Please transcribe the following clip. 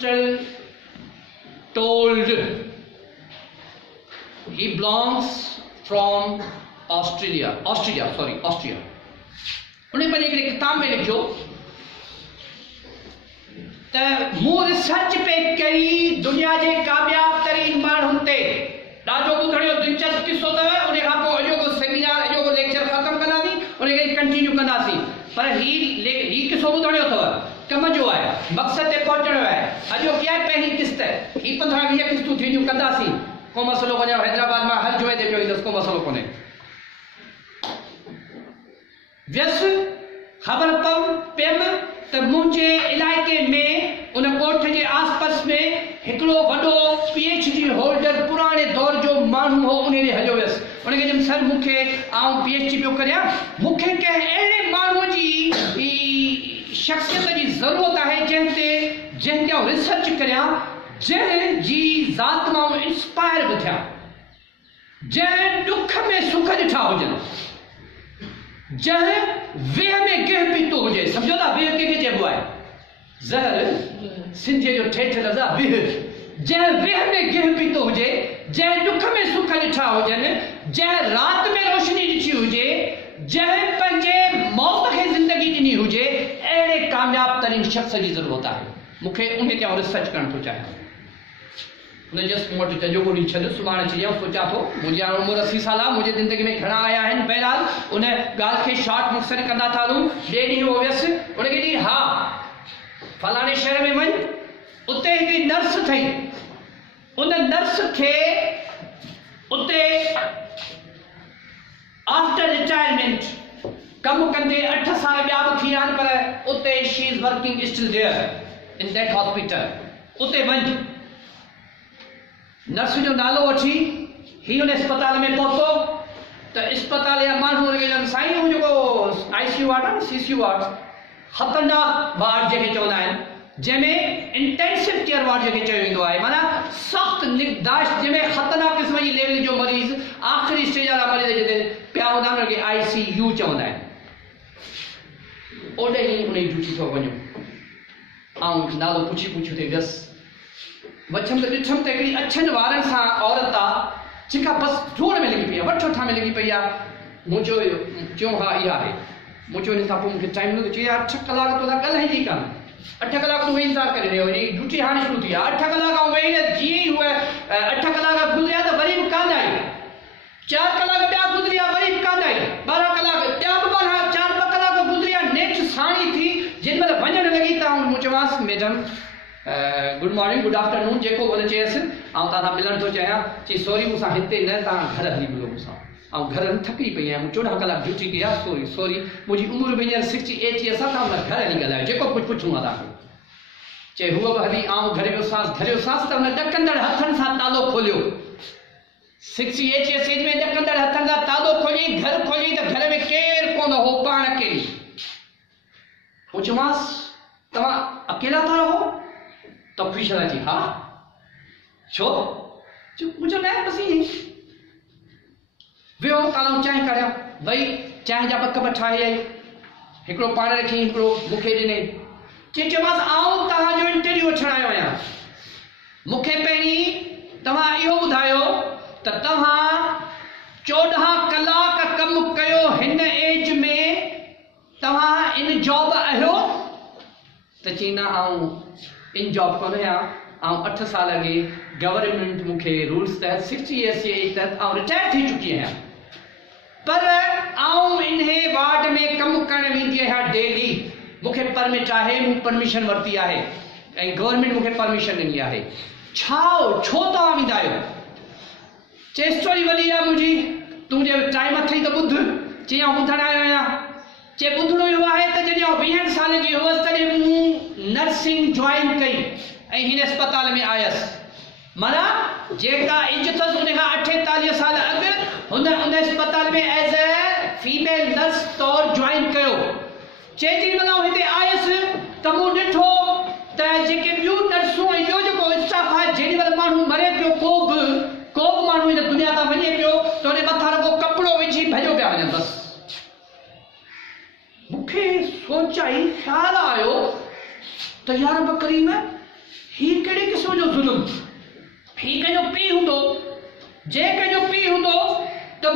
still told. He belongs from Austria. उन्हें पंहिंजे हिकिड़े किताब में लिखियो त मूं रिसर्च पे कई दुनिया जे कामयाब तरीन माण्हुनि ते ॾाढो ॿुधणियो दिलचस्प किस्सो अथव। उन खां पोइ अॼोको सेमिनार अॼोको लेक्चर ख़तमु कंदासीं, उन खे कंटिन्यू कंदासीं। पर ही किस्सो ॿुधणियो अथव, कम जो आहे, मक़सद ते पहुचण जो आहे। अॼो क्या पहिरीं किस्त ही 15-20 किस्तूं थींदियूं कंदासीं। को मसलो वञो हैदराबाद मां हर जोए ते पियो ईंदुसि, को मसलो कोन्हे। व्यस ख़बर पियमि त मुंहिंजे इलाइक़े में उन ॻोठ जे आसपास में हिकिड़ो वॾो PhD होल्डर पुराणे दौर जो माण्हू हो, उन ॾे हलियो वियसि। उनखे चयमि सर मूंखे आउं PhD पियो करियां, मूंखे कंहिं अहिड़े माण्हूअ जी शख़्सियत जी ज़रूरत आहे जंहिं ते आउं रिसर्च करियां, जंहिं जी ज़ात मां इंस्पायर बि थिया, जंहिं ॾुख में सुख ॾिठा हुजनि, जंहिं वेह में गिह पीतो हुजे। सम्झो था वेह कंहिंखे चइबो आहे? ज़हर, सिंधीअ जो ठेठ लफ़्ज़ आहे वेह। जंहिं वेह में गिह पीतो हुजे, जंहिं ॾुख में सुख ॾिठा हुजनि, जंहिं राति में रोशनी ॾिठी हुजे, जंहिं पंहिंजे मौत खे ज़िंदगी ॾिनी हुजे, अहिड़े कामयाब तरीन शख़्स जी ज़रूरत आहे। मूंखे उन ते आउं रिसर्च करणु थो चाहियां। उन जस्ट मूं वटि चजो को ॾींहुं छॾ, सुभाणे अची जाओ। सोचां थो मुंहिंजी हाणे उमिरि 80 साल आहे, मुंहिंजी ज़िंदगी में घणा आया आहिनि। बहरहाल उन ॻाल्हि खे शॉर्ट मुख़्तसर कंदा था हलूं। ॿिए ॾींहुं उहो वियसि, उनखे चई हा फलाणे शहर में वञ, उते हिकिड़ी नर्स अथई, उन नर्स खे उते आफ्टर रिटायरमेंट कमु कंदे 8 साल ॿिया बि थी विया आहिनि, पर उते she is working still there in that hospital. उते वञ। नर्स जो नालो वठी ही उन अस्पताल में पहुतो त अस्पताल जा माण्हू उनखे चवनि साईं हू जेको ICU वार्ड आहे, CCU वार्ड, ख़तरनाक वार्ड जंहिंखे चवंदा आहिनि, जंहिंमें इंटेंसिव केयर वार्ड जंहिंखे चयो वेंदो आहे, माना सख़्तु निगहदाश्त, जंहिंमें ख़तरनाक क़िस्म जी लेवल जो मरीज़, आख़िरी स्टेज वारा मरीज़ जिते पिया हूंदा आहिनि उनखे ICU चवंदा आहिनि। ओॾे ई उन जी ड्यूटी थो वञो। ऐं नालो पुछी थे वियसि। वठमि त ॾिठमि त हिकिड़ी अछनि वारनि सां औरत आहे, जेका बसि जोड़ में लॻी पई आहे, वठ वठा में लॻी पई आहे। मूं चयो हा इहा आहे। मूं चयो इन खां पोइ मूंखे टाइम न थो चए, 8 कलाक तो ॻाल्हाईंदी कान, 8 कलाक तूं इंतज़ारु करे रहियो, वरी ड्यूटी हाणे शुरू थी आहे। 8 कलाक ऐं वेही न, जीअं ई उहे 8 कलाक गुज़रिया त वरी बि कान आई। 4 कलाक ॿिया गुज़रिया, वरी बि कान आई। 12 कलाक ॿिया बि 4 कलाक गुज़रिया। नेक्स्ट साणी थी, जेॾी महिल वञणु लॻी त मूं चयोमांसि madam good morning, good afternoon, जेको उन चयसि। ऐं तव्हां सां मिलणु थो चाहियां। चई सॉरी मूंसां हिते न, तव्हां घर हली मिलो मूंसां। ऐं घर थकी पई आहियां, मूं 14 कलाक ड्यूटी कई आहे। सॉरी मुंहिंजी उमिरि बि हींअर 68 जी, असां तव्हां घर हली ॻाल्हायो, जेको कुझु पुछूं आहे तव्हांखे। चए हूअ बि हली, ऐं घर वियोसांसि त हुन ॾकंदड़ हथनि सां तालो खोलियो। 68 जी एज में ॾकंदड़ हथनि सां तालो खोली, घर खोली त घर में केरु कोन हो, पाण अकेली। पोइ चयोमांसि तव्हां अकेला था रहो? तो ख़ुशि जी हा। छो? मुंहिंजो न बसि ईअं वियो, कालो चांहि काढ़िया, भई चांहि जा 2 कप ठाहे आई, हिकिड़ो पाण रखी, हिकिड़ो मूंखे ॾिनई। चयोमांसि आउं तव्हांजो इंटरव्यू वठणु आयो आहियां। मूंखे पहिरीं तव्हां इहो ॿुधायो त तव्हां 14 कलाक कमु कयो हिन एज में, तव्हां इन जॉब आहियो? त चई न आउं इन जॉब कोन आहियां, ऐं 8 साल अॻे गवर्नमेंट मूंखे रूल्स तहत 60 इयर्स जे एज तहत आउं रिटायर थी चुकी आहियां, पर आउं इन वार्ड में कमु करणु वेंदी आहियां डेली। मूंखे परमिट आहे, मूं परमिशन वरिती आहे ऐं गवर्नमेंट मूंखे परमिशन ॾिनी आहे। छो तव्हां वेंदा आहियो? चए स्टोरी वॾी आहे मुंहिंजी, तुंहिंजे टाइम अथई त ॿुध। चई आउं ॿुधणु आयो आहियां। चए ॿुधणो इहो आहे त जॾहिं आउं 20 साल जी हुअसि तॾहिं मूं नर्सिंग ज्वाइन कई ऐं हिन अस्पताल में आयसि। माना जेका इज़त उन खां 48 साल अॻु हुन अस्पताल में एज ए फीमेल नर्स तौरु ज्वाइन कयो। चए जेॾी महिल हिते आयसि त मूं ॾिठो त जेके ॿियूं नर्सूं ऐं ॿियो जेको स्टाफ आहे, जेॾी महिल माण्हू मरे पियो, को बि माण्हू हिन दुनिया तां वञे पियो त उन मथां रुॻो कपिड़ो विझी भॼो पिया वञनि बसि। मूंखे सोचाई ख़्याल आयो त यार बकरीम ही मखदूम ही कंहिंजो पीउ हूंदो जे कंहिंजो पीउ हूंदो त